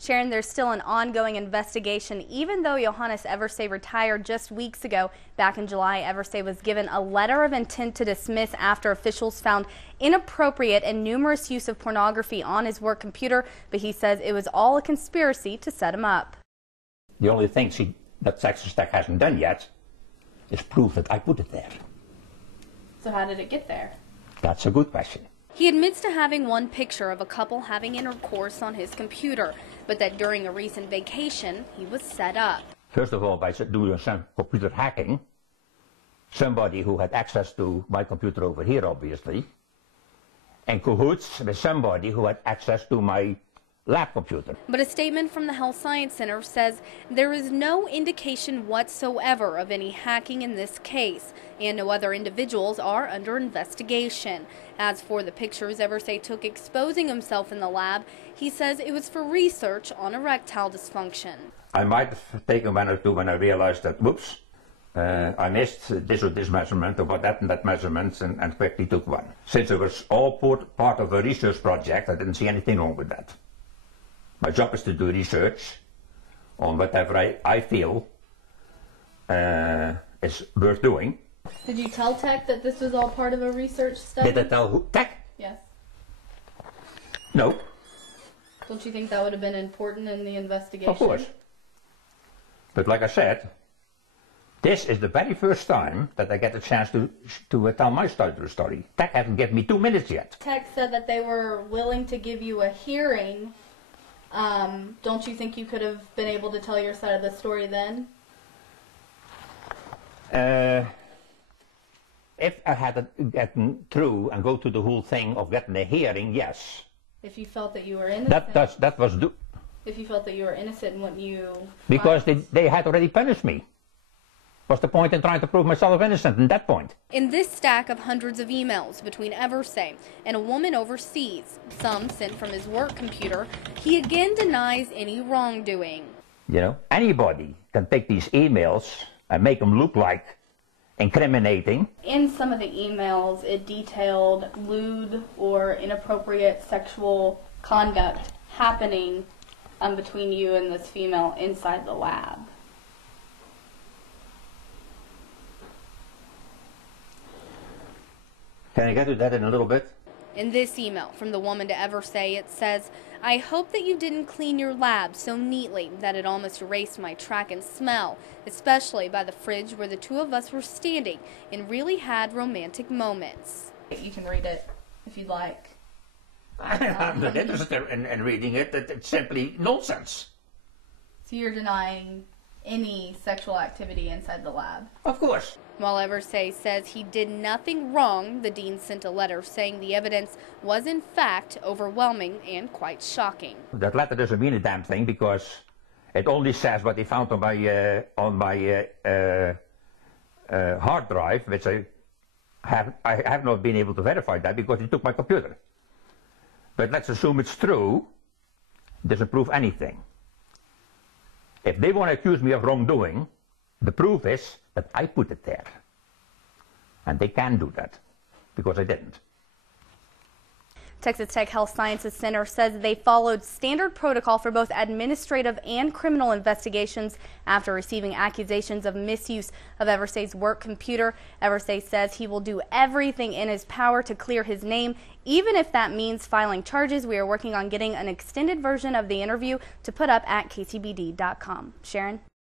Sharon, there's still an ongoing investigation. Even though Johannes Eversay retired just weeks ago, back in July, Eversay was given a letter of intent to dismiss after officials found inappropriate and numerous use of pornography on his work computer, but he says it was all a conspiracy to set him up. The only thing that Texas Tech hasn't done yet is prove that I put it there. So how did it get there? That's a good question. He admits to having one picture of a couple having intercourse on his computer, but that during a recent vacation, he was set up. First of all, by doing some computer hacking, somebody who had access to my computer over here, obviously, and cahoots with somebody who had access to my lab computer. But a statement from the Health Science Center says there is no indication whatsoever of any hacking in this case, and no other individuals are under investigation. As for the pictures Eversay took exposing himself in the lab, he says it was for research on erectile dysfunction. I might have taken one or two when I realized that, whoops, I missed this or this measurement, or what that and that measurement, and quickly took one. Since it was all part of a research project, I didn't see anything wrong with that. My job is to do research on whatever I feel is worth doing. Did you tell Tech that this was all part of a research study? Did I tell who? Tech? Yes. No. Don't you think that would have been important in the investigation? Of course. But like I said, this is the very first time that I get a chance to tell my side of the story. Tech hasn't given me 2 minutes yet. Tech said that they were willing to give you a hearing. Don't you think you could have been able to tell your side of the story then? If I had gotten through and go to the whole thing of getting a hearing, yes. If you felt that you were innocent. That was if you felt that you were innocent, wouldn't you? Because they had already punished me. What's the point in trying to prove myself innocent at that point? In this stack of hundreds of emails between Eversay and a woman overseas, some sent from his work computer, he again denies any wrongdoing. You know, anybody can take these emails and make them look like incriminating. In some of the emails, it detailed lewd or inappropriate sexual conduct happening between you and this female inside the lab. Can I get to that in a little bit? In this email from the woman to Eversay, it says, "I hope that you didn't clean your lab so neatly that it almost erased my track and smell, especially by the fridge where the two of us were standing and really had romantic moments." You can read it if you'd like. I'm not interested in reading it. It's simply nonsense. So you're denying any sexual activity inside the lab? Of course. While Eversay says he did nothing wrong, the dean sent a letter saying the evidence was in fact overwhelming and quite shocking. That letter doesn't mean a damn thing because it only says what they found on my hard drive, which I have not been able to verify that because they took my computer. But let's assume it's true. It doesn't prove anything. If they want to accuse me of wrongdoing, the proof is that I put it there. And they can do that, because I didn't. Texas Tech Health Sciences Center says they followed standard protocol for both administrative and criminal investigations after receiving accusations of misuse of Eversay's work computer. Eversay says he will do everything in his power to clear his name, even if that means filing charges. We are working on getting an extended version of the interview to put up at KCBD.com. Sharon?